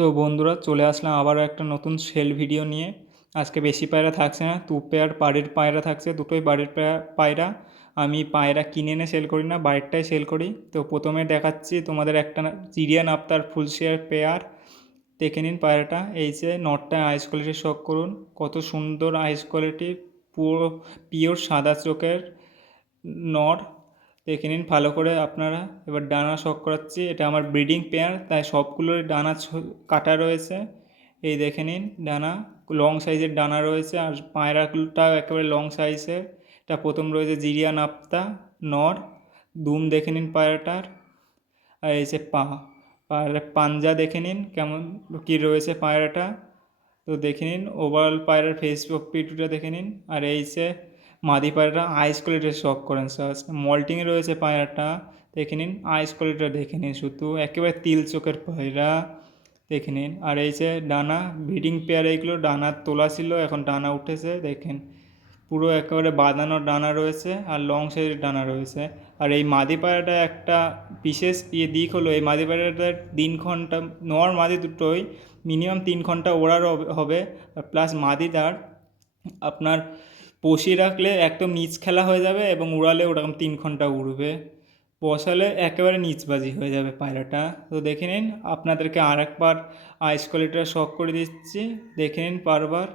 তো বন্ধুরা চলে আসলাম আবারও একটা নতুন সেল ভিডিও নিয়ে। আজকে বেশি পায়রা থাকছে না, দু পেয়ার বাড়ির পায়রা থাকছে, দুটোই বাড়ির পায়রা- আমি পায়রা কিনে এনে সেল করি না, বাড়িরটাই সেল করি। তো প্রথমে দেখাচ্ছি তোমাদের একটা চিরিয়ান আফতার ফুল শেয়ার পেয়ার দেখে নিন পায়রাটা। এই যে নটটা আইস কোয়ালিটি শখ করুন। কত সুন্দর আইস কোয়ালিটি পুরো পিওর সাদা চোখের নর দেখে নিন, ভালো করে আপনারা। এবার ডানা শখ করাচ্ছি, এটা আমার ব্রিডিং পেয়ার, তাই সবগুলোর ডানা কাটা রয়েছে। এই দেখে নিন, ডানা, লং সাইজের ডানা রয়েছে, আর পায়রাগুলোটাও একেবারে লং সাইজের। এটা প্রথম রয়েছে জিরিয়া নাপ্তা, নর, দুম দেখে নিন পায়রাটার, আর এই যে পা পায়রা পাঞ্জা দেখে নিন, কেমন কী রয়েছে পায়রাটা। তো দেখে নিন ওভারঅল পায়রার ফেসবুক পিটুটা দেখে নিন, আর এই যে মাদি পায়রাটা আইস কোয়ালিটির শখ করেন স্যার মল্টিংয়ে রয়েছে পায়রাটা, দেখে নিন আইস কোয়ালিটিটা দেখে নিন শুধু। একেবারে তিল চোখের পায়রা, দেখে নিন। আর এই যে ডানা ব্রিডিং পেয়ার এইগুলো ডানা তোলা ছিল, এখন ডানা উঠেছে দেখেন পুরো একেবারে বাঁধানো ডানা রয়েছে আর লং সাইজের ডানা রয়েছে। আর এই মাদি পায়রাটা একটা বিশেষ ইয়ে দিক হলো, এই মাদি পায়রাটার তিন ঘণ্টা নর মাদি দুটোই মিনিমাম তিন ঘণ্টা ওড়ার হবে- প্লাস মাদিটার আপনার বসিয়ে রাখলে একদম নিচ খেলা হয়ে যাবে এবং উড়ালে ওরকম তিন ঘণ্টা উড়বে। বসালে একেবারে নিচবাজি হয়ে যাবে পায়রাটা। তো দেখে নিন, আপনাদেরকে আর একবার আইস কোয়ালিটিটা শখ করে দিচ্ছি। দেখে নিন বারবার।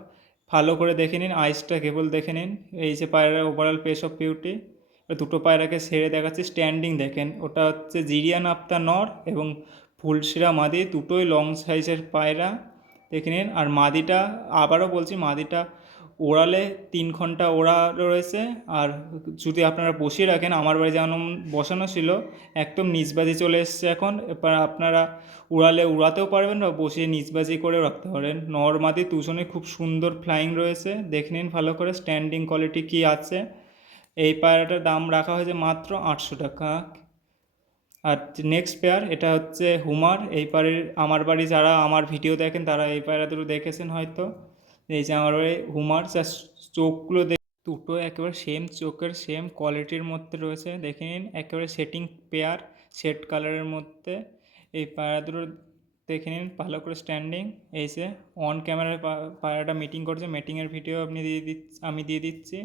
ভালো করে দেখে নিন আইসটা কেবল দেখে নিন। এই যে পায়রা ওভারঅল পেস অফ বিউটি দুটো পায়রাকে ছেড়ে দেখাচ্ছি। স্ট্যান্ডিং দেখেন, ওটা হচ্ছে জিরিয়ান আপ্তা নর এবং ফুলশিরা মাদি, দুটোই লং সাইজের পায়রা। দেখে নিন। আর মাদিটা, আবারও বলছি মাদিটা ওড়ালে তিন ঘণ্টা ওড়া রয়েছে। আর যদি আপনারা বসিয়ে রাখেন, আমার বাড়ি যেমন বসানো ছিল, একদম নিচবাজি চলে এসছে এখন। এবার আপনারা উড়ালে উড়াতেও পারবেন বা বসিয়ে নিচবাজি করেও রাখতে পারেন। নর্মাদি দুজনে খুব সুন্দর ফ্লাইং রয়েছে। দেখে নিন ভালো করে স্ট্যান্ডিং কোয়ালিটি কী আছে। এই পায়রাটার দাম রাখা হয়েছে মাত্র আটশো টাকা। আর নেক্সট পেয়ার এটা হচ্ছে হুমার এই পাড়ের আমার বাড়ি যারা আমার ভিডিও দেখেন, তারা এই পায়রা দুটো দেখেছেন হয়তো। এই যে আমার বাড়ি হুমার যার চোখগুলো দুটো একেবারে সেম চোখের সেম কোয়ালিটির মধ্যে রয়েছে। দেখে নিন, একেবারে সেটিং পেয়ার সেট কালারের মধ্যে। এই পায়রা দুটো দেখে নিন, ভালো করে স্ট্যান্ডিং এই যে অন ক্যামেরায় পায়রাটা মিটিং করছে মিটিংয়ের ভিডিও আপনি দিয়ে দিচ্ছি আমি দিয়ে দিচ্ছি।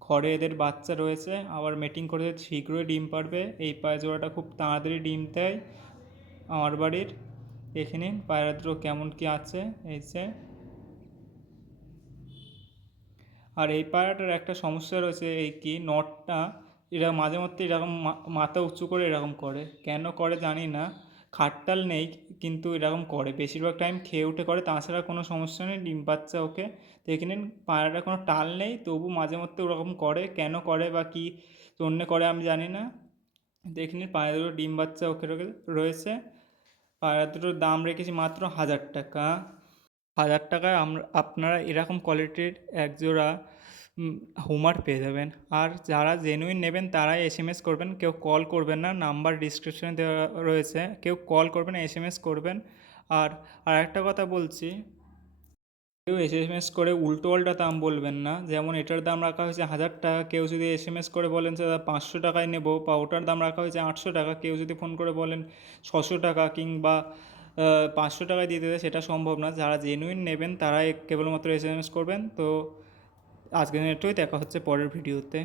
ঘরে এদের বাচ্চা রয়েছে, আবার মিটিং করে শীঘ্রই ডিম পারবে। এই পায়রা জোড়াটা খুব তাড়াতাড়ি ডিম দেয় আমার বাড়ির। দেখে নিন পায়রা দুটো কেমন কি আছে, এই যে। আর এই পায়রাটার একটা সমস্যা রয়েছে এই কি নটটা এরা মাঝে মধ্যে এরকম মাথা উঁচু করে এরকম করে। কেন করে জানি না। খাটটাল নেই, কিন্তু এরকম করে। বেশিরভাগ টাইম খেয়ে উঠে করে, তাছাড়া কোনো সমস্যা নেই, ডিম পাচ্ছে ওকে। দেখে নিন পায়রাটা কোনো টাল নেই, তবু মাঝে মধ্যে ওরকম করে, কেন করে বা কী জন্যে করে আমি জানি না। দেখে নিন পায়রা দুটো ডিম বাচ্চা ওকে রয়েছে। পায়রা দুটোর দাম রেখেছি মাত্র হাজার টাকা। হাজার টাকায় আমরা আপনারা এরকম কোয়ালিটির এক হুমার পেয়ে যাবেন। আর যারা জেনুইন নেবেন, তারাই এস এম এস করবেন। কেউ কল করবেন না নাম্বার ডিসক্রিপশনে দেওয়া রয়েছে। কেউ কল করবেন এস এম এস করবেন। আর আর একটা কথা বলছি, কেউ এস এম এস করে উল্টো পাল্টা দাম বলবেন না। যেমন এটার দাম রাখা হয়েছে হাজার টাকা, কেউ যদি এস এম এস করে বলেন যে পাঁচশো টাকায় নেব। বা ওটার দাম রাখা হয়েছে আটশো টাকা, কেউ যদি ফোন করে বলেন, ছশো টাকা কিংবা পাঁচশো টাকায় দিয়ে দেবে সেটা সম্ভব না। যারা জেনুইন নেবেন, তারাই কেবলমাত্র এস এম এস করবেন। তো আজকের নেটওয়ার্ক দেখা হচ্ছে পরের ভিডিওতে।